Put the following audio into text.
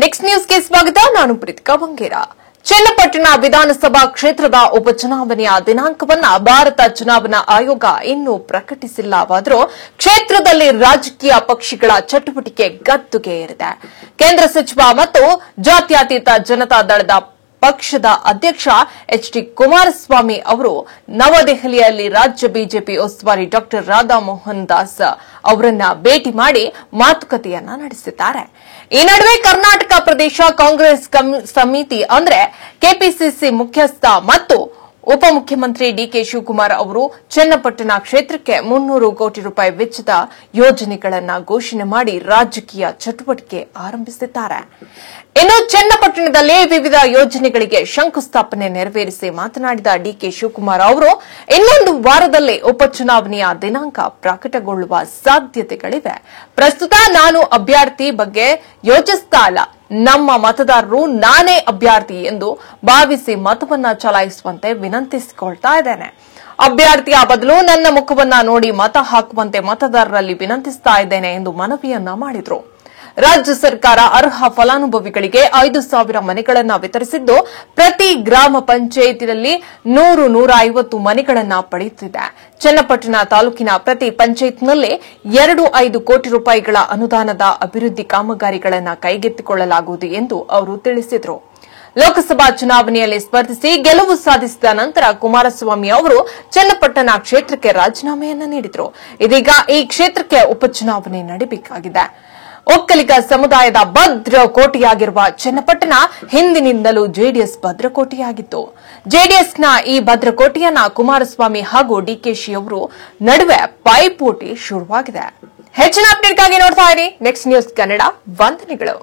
Next ನ್ಯೂಸ್ಗೆ ಸ್ವಾಗತ. ನಾನು ಪ್ರೀತಿಕಾ ಬಂಗೇರ. ಚನ್ನಪಟ್ಟಣ ವಿಧಾನಸಭಾ ಕ್ಷೇತ್ರದ ಉಪಚುನಾವಣೆಯ ದಿನಾಂಕವನ್ನ ಭಾರತ ಚುನಾವಣಾ ಆಯೋಗ ಇನ್ನೂ ಪ್ರಕಟಿಸಿಲ್ಲವಾದರೂ ಕ್ಷೇತ್ರದಲ್ಲಿ ರಾಜಕೀಯ ಪಕ್ಷಗಳ ಚಟುವಟಿಕೆ ಗದ್ದುಗೆ ಏರಿದೆ. ಕೇಂದ್ರ ಸಚಿವ ಮತ್ತು ಜಾತ್ಯತೀತ ಜನತಾ ದಳದ ಪಕ್ಷದ ಅಧ್ಯಕ್ಷ ಎಚ್.ಡಿ. ಕುಮಾರಸ್ವಾಮಿ ಅವರು ನವದೆಹಲಿಯಲ್ಲಿ ರಾಜ್ಯ ಬಿಜೆಪಿ ಉಸ್ತುವಾರಿ ಡಾ ರಾಧಾ ಮೋಹನ್ ದಾಸ್ ಅವರನ್ನ ಭೇಟಿ ಮಾಡಿ ಮಾತುಕತೆಯನ್ನ ನಡೆಸಿದ್ದಾರೆ. ಈ ನಡುವೆ ಕರ್ನಾಟಕ ಪ್ರದೇಶ ಕಾಂಗ್ರೆಸ್ ಸಮಿತಿ ಅಂದ್ರೆ ಕೆಪಿಸಿಸಿ ಮುಖ್ಯಸ್ಥ ಮತ್ತು ಉಪಮುಖ್ಯಮಂತ್ರಿ ಡಿಕೆ ಶಿವಕುಮಾರ್ ಅವರು ಚನ್ನಪಟ್ಟಣ ಕ್ಷೇತ್ರಕ್ಕೆ 300 ಕೋಟಿ ರೂಪಾಯಿ ವೆಚ್ಚದ ಯೋಜನೆಗಳನ್ನು ಘೋಷಣೆ ಮಾಡಿ ರಾಜಕೀಯ ಚಟುವಟಿಕೆ ಆರಂಭಿಸಿದ್ದಾರೆ. ಇನ್ನು ಚನ್ನಪಟ್ಟಣದಲ್ಲಿ ವಿವಿಧ ಯೋಜನೆಗಳಿಗೆ ಶಂಕುಸ್ಥಾಪನೆ ನೆರವೇರಿಸಿ ಮಾತನಾಡಿದ ಡಿಕೆ ಶಿವಕುಮಾರ್ ಅವರು ಇನ್ನೊಂದು ವಾರದಲ್ಲೇ ಉಪಚುನಾವಣೆಯ ದಿನಾಂಕ ಪ್ರಕಟಗೊಳ್ಳುವ ಸಾಧ್ಯತೆಗಳಿವೆ. ಪ್ರಸ್ತುತ ನಾನು ಅಭ್ಯರ್ಥಿ ಬಗ್ಗೆ ಯೋಚಿಸ್ತಾ ಇಲ್ಲ. ನಮ್ಮ ಮತದಾರರು ನಾನೇ ಅಭ್ಯರ್ಥಿ ಎಂದು ಭಾವಿಸಿ ಮತವನ್ನ ಚಲಾಯಿಸುವಂತೆ ವಿನಂತಿಸಿಕೊಳ್ತಾ ಇದ್ದೇನೆ. ಅಭ್ಯರ್ಥಿಯ ಬದಲು ನನ್ನ ಮುಖವನ್ನ ನೋಡಿ ಮತ ಹಾಕುವಂತೆ ಮತದಾರರಲ್ಲಿ ವಿನಂತಿಸ್ತಾ ಇದ್ದೇನೆ ಎಂದು ಮನವಿಯನ್ನ ಮಾಡಿದರು. ರಾಜ್ಯ ಸರ್ಕಾರ ಅರ್ಹ ಫಲಾನುಭವಿಗಳಿಗೆ 5,000 ಮನೆಗಳನ್ನು ವಿತರಿಸಿದ್ದು ಪ್ರತಿ ಗ್ರಾಮ ಪಂಚಾಯಿತಿಯಲ್ಲಿ 100-150 ಮನೆಗಳನ್ನು ಪಡೆಯುತ್ತಿದೆ. ಚನ್ನಪಟ್ಟಣ ತಾಲೂಕಿನ ಪ್ರತಿ ಪಂಚಾಯತ್ನಲ್ಲಿ 2-5 ಕೋಟಿ ರೂಪಾಯಿಗಳ ಅನುದಾನದ ಅಭಿವೃದ್ಧಿ ಕಾಮಗಾರಿಗಳನ್ನು ಕೈಗೆತ್ತಿಕೊಳ್ಳಲಾಗುವುದು ಎಂದು ಅವರು ತಿಳಿಸಿದರು. ಲೋಕಸಭಾ ಚುನಾವಣೆಯಲ್ಲಿ ಸ್ಪರ್ಧಿಸಿ ಗೆಲುವು ಸಾಧಿಸಿದ ನಂತರ ಕುಮಾರಸ್ವಾಮಿ ಅವರು ಚನ್ನಪಟ್ಟಣ ಕ್ಷೇತ್ರಕ್ಕೆ ರಾಜೀನಾಮೆಯನ್ನು ನೀಡಿದರು. ಇದೀಗ ಈ ಕ್ಷೇತ್ರಕ್ಕೆ ಉಪಚುನಾವಣೆ ನಡೆಯಬೇಕಾಗಿದೆ. ಒಕ್ಕಲಿಗ ಸಮುದಾಯದ ಭದ್ರಕೋಟೆಯಾಗಿರುವ ಚನ್ನಪಟ್ಟಣ ಹಿಂದಿನಿಂದಲೂ ಜೆಡಿಎಸ್ ಭದ್ರಕೋಟೆಯಾಗಿತ್ತು. ಜೆಡಿಎಸ್ನ ಈ ಭದ್ರಕೋಟೆಯನ್ನ ಕುಮಾರಸ್ವಾಮಿ ಹಾಗೂ ಡಿಕೆಶಿ ಅವರು ನಡುವೆ ಪೈಪೋಟಿ ಶುರುವಾಗಿದೆ. ಹೆಚ್ಚಿನ ಅಪ್ಡೇಟ್ಗಾಗಿ ನೋಡ್ತಾ ಇರಿ ನೆಕ್ಸ್ಟ್ ನ್ಯೂಸ್ ಕನ್ನಡ. ವಂದನೆಗಳು.